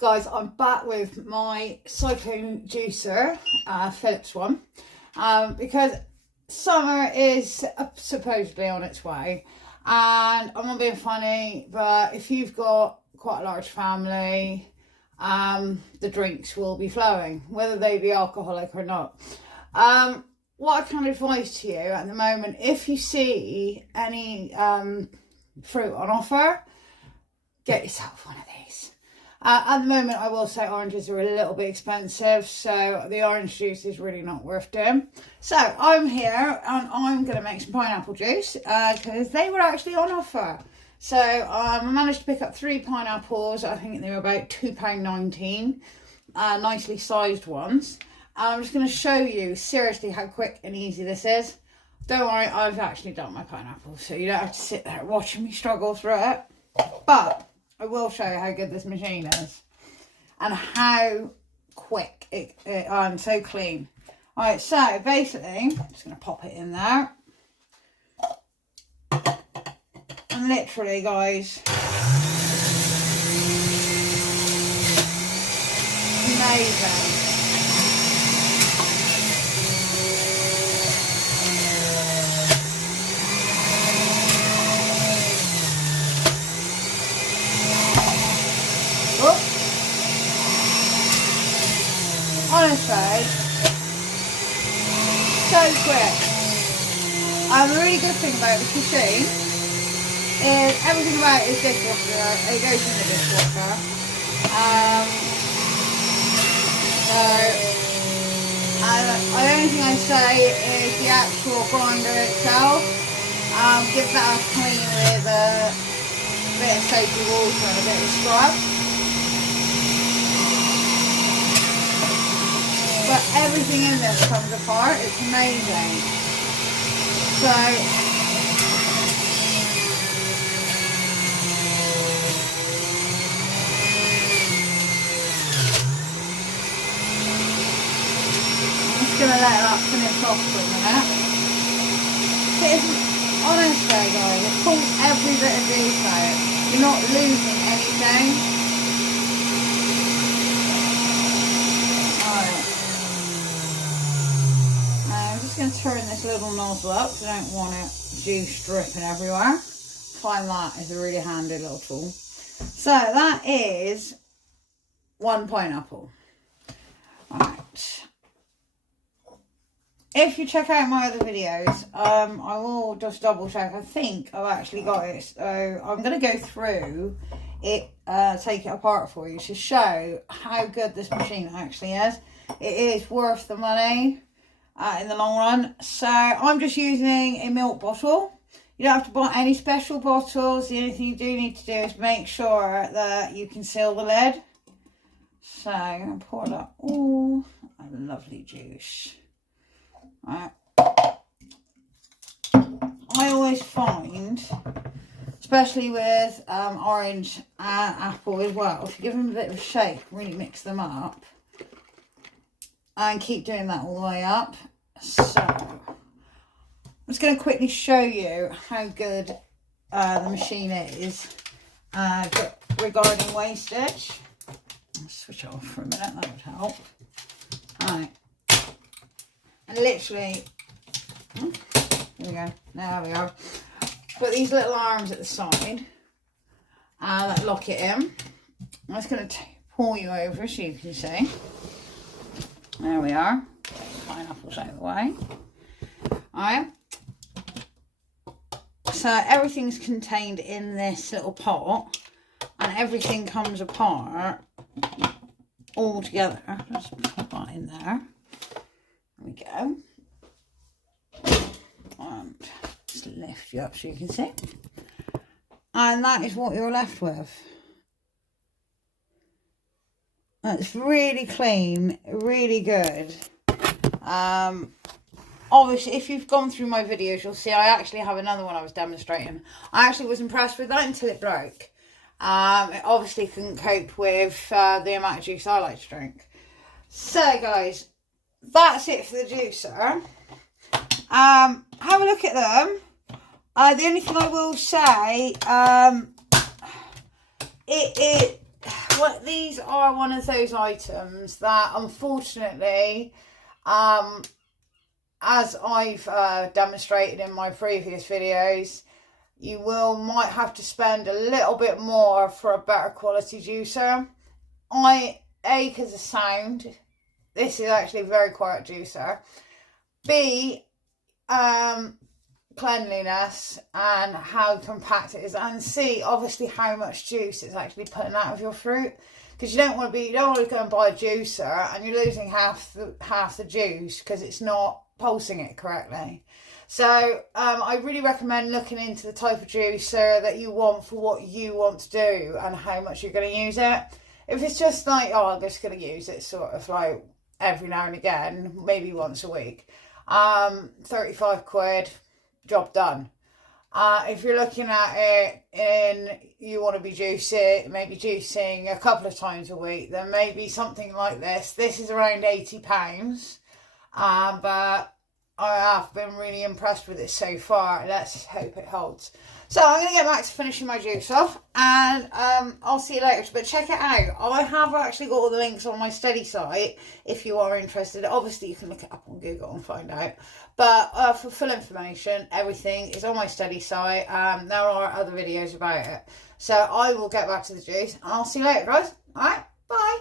Guys, I'm back with my cyclone juicer, Philips one, because summer is supposedly on its way, and I'm not being funny, but if you've got quite a large family, the drinks will be flowing, whether they be alcoholic or not. What I can advise to you at the moment, if you see any fruit on offer, get yourself one of these. At the moment, I will say oranges are a little bit expensive, so the orange juice is really not worth doing. So I'm here and I'm going to make some pineapple juice because they were actually on offer. So I managed to pick up 3 pineapples. I think they were about £2.19, nicely sized ones. I'm just going to show you seriously how quick and easy this is. Don't worry, I've actually done my pineapple, so you don't have to sit there watching me struggle through it. But I will show you how good this machine is and how quick and so clean. Alright, so basically, I'm just going to pop it in there. And literally, guys, amazing. Honestly, so quick. The really good thing about this machine is everything about it is dishwasher. It goes in the dishwasher. The only thing I say is the actual grinder itself. Give that a clean with a bit of soapy water and a bit of scrub. But everything in this comes apart. It's amazing. So I'm just going to let that finish off for a minute. Honestly, guys, it pulls every bit of juice out. You're not losing anything. Going to turn this little nozzle up because I don't want it juice dripping everywhere. Find that is a really handy little tool. So that is 1 pineapple. Alright. If you check out my other videos, I will just double check. I think I've actually got it. So I'm going to go through it, take it apart for you to show how good this machine actually is. It is worth the money. In the long run. So I'm just using a milk bottle. You don't have to buy any special bottles. The only thing you do need to do is make sure that you can seal the lid. So I'm going to pour that all a lovely juice. Right. I always find, especially with orange and apple as well, if you give them a bit of a shake, really mix them up and keep doing that all the way up. So I'm just going to quickly show you how good the machine is regarding wastage. I'll switch it off for a minute, that would help. Alright, and literally, here we go, there we are. Put these little arms at the side that lock it in. I'm just going to pull you over so you can see. There we are. Pineapples out of the way. Alright. So everything's contained in this little pot and everything comes apart all together. Let's put that in there. There we go. And just lift you up so you can see. And that is what you're left with. It's really clean, really good. Obviously, if you've gone through my videos, you'll see I actually have another one I was demonstrating. I actually was impressed with that until it broke. It obviously couldn't cope with the amount of juice I like to drink. So, guys, that's it for the juicer. Have a look at them. The only thing I will say, Well, these are one of those items that unfortunately, as I've demonstrated in my previous videos, you might have to spend a little bit more for a better quality juicer. Because of sound, this is actually a very quiet juicer. B, cleanliness and how compact it is, and C, obviously how much juice it's actually putting out of your fruit, because you don't want to go and buy a juicer and you're losing half the juice because it's not pulsing it correctly. So I really recommend looking into the type of juicer that you want for what you want to do and how much you're going to use it. If it's just like, oh, I'm just going to use it sort of like every now and again, maybe once a week, 35 quid, job done. If you're looking at it and you want to be juicing a couple of times a week, then maybe something like this. This is around £80, but I have been really impressed with it so far. Let's hope it holds. So I'm going to get back to finishing my juice off, and I'll see you later. But check it out. I have actually got all the links on my Steady site if you are interested. Obviously, you can look it up on Google and find out. But for full information, everything is on my Steady site. There are other videos about it. So I will get back to the juice, and I'll see you later, guys. All right, bye.